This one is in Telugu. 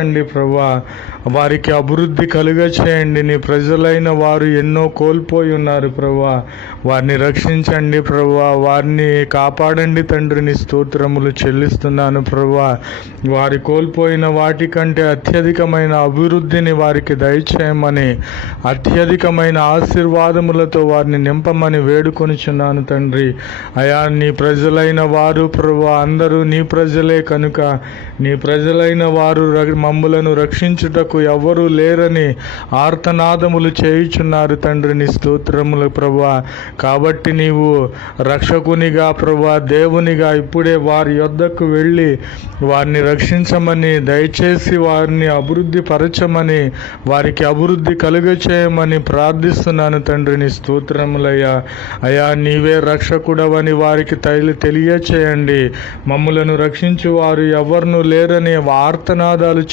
అండి ప్రభువా, వారికి అభివృద్ధి కలుగ చేయండి. నీ ప్రజలైన వారు ఎన్నో కోల్పోయి ఉన్నారు ప్రభువా, వారిని రక్షించండి ప్రభువా, వారిని కాపాడండి తండ్రి. నీ స్తోత్రములు చెల్లిస్తున్నాను ప్రభువా. వారి కోల్పోయిన వాటికంటే అత్యధికమైన అభివృద్ధిని వారికి దయచేయమని, అత్యధికమైన ఆశీర్వాదములతో వారిని నింపమని వేడుకొనిచున్నాను తండ్రి. అయా, నీ ప్రజలైన వారు ప్రభువా అందరూ నీ ప్రజలే కనుక, నీ ప్రజలైన వారు మమ్ములను రక్షించుటకు ఎవ్వరూ లేరని ఆర్తనాదములు చేయుచున్నారు తండ్రి. నీ స్తోత్రములు ప్రభువా. కాబట్టి నీవు రక్షకునిగా ప్రభువా, దేవునిగా ఇప్పుడే వారి యొద్దకు వెళ్ళి వారిని రక్షించమని, దయచేసి వారిని అభివృద్ధి పరచమని, వారికి అభివృద్ధి కలుగచేయమని ప్రార్థిస్తున్నాను తండ్రి. నీ స్తోత్రములయ్యా. అయా, నీవే రక్షకుడవని వారికి తెలియచేయండి. మమ్ములను రక్షించు వారు ఎవరినూ లేరని ఆర్తనాదాలు